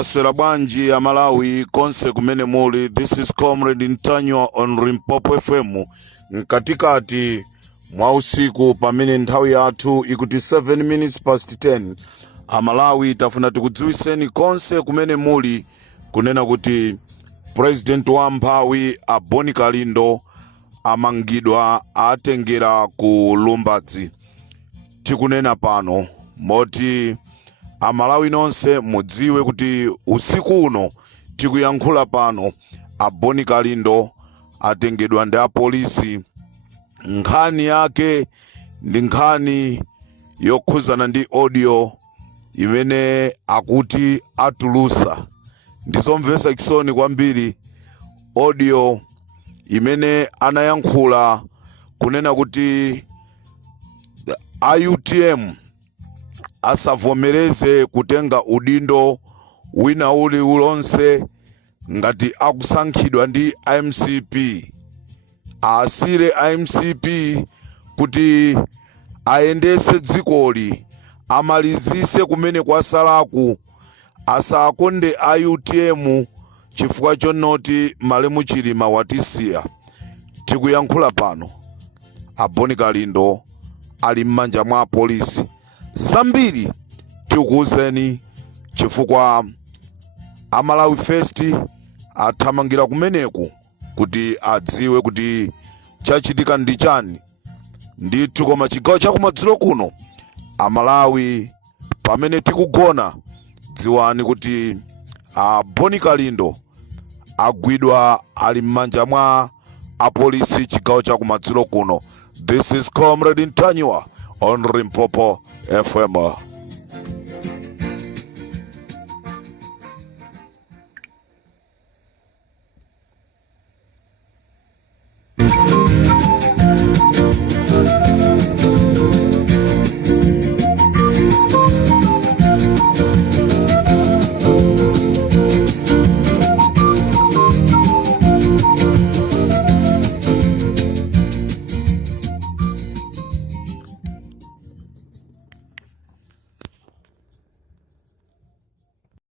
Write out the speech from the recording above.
Mwaswera bwanji ya Malawi konse kumene muli. This is Comrade Ntanywa on Limpopo FM. Nkatikati mwa usiku pamene nthawi yathu ikuti 7 minutes past 10. Amalawi tafuna tikudziwiseni konse kumene muli kunena kuti President wa mphawi Boni Kalindo amangidwa atengera ku Lumbadzi. Tikunena pano moti Amalawi nonse mudziwe kuti usiku uno tikuyankhula pano Boni Kalindo atengedwa ndi apolisi. Nkhani yake ndi nkhani yokhuzana ndi audio imene akuti atulusa. Ndizomvesa chisoni kwambiri audio imene anayankhula kunena kuti IUTM asavomereze kutenga udindo wina uli ulonse ngati akusankhidwa ndi IMCP. Asire IMCP kuti aendese dzikoli, amalizise kumene kwasalaku, asakonde IUTM chifukwa chonoti Malemu Chilima watisiya. Tikuyankhula pano Boni Kalindo ali m'manja mwa polisi. Zambiri tikuuzeni chifukwa Amalawi First athamangira kumeneku kuti adziwe kuti chachitika ndi chani. Ndithu koma chigawo chakumadzulo kuno Amalawi pamene tikugona dziwani kuti Boni Kalindo agwidwa ali m'manja mwa apolisi chigawo chakumadzulo kuno. This is Comrade Ntanywa on Limpopo FM.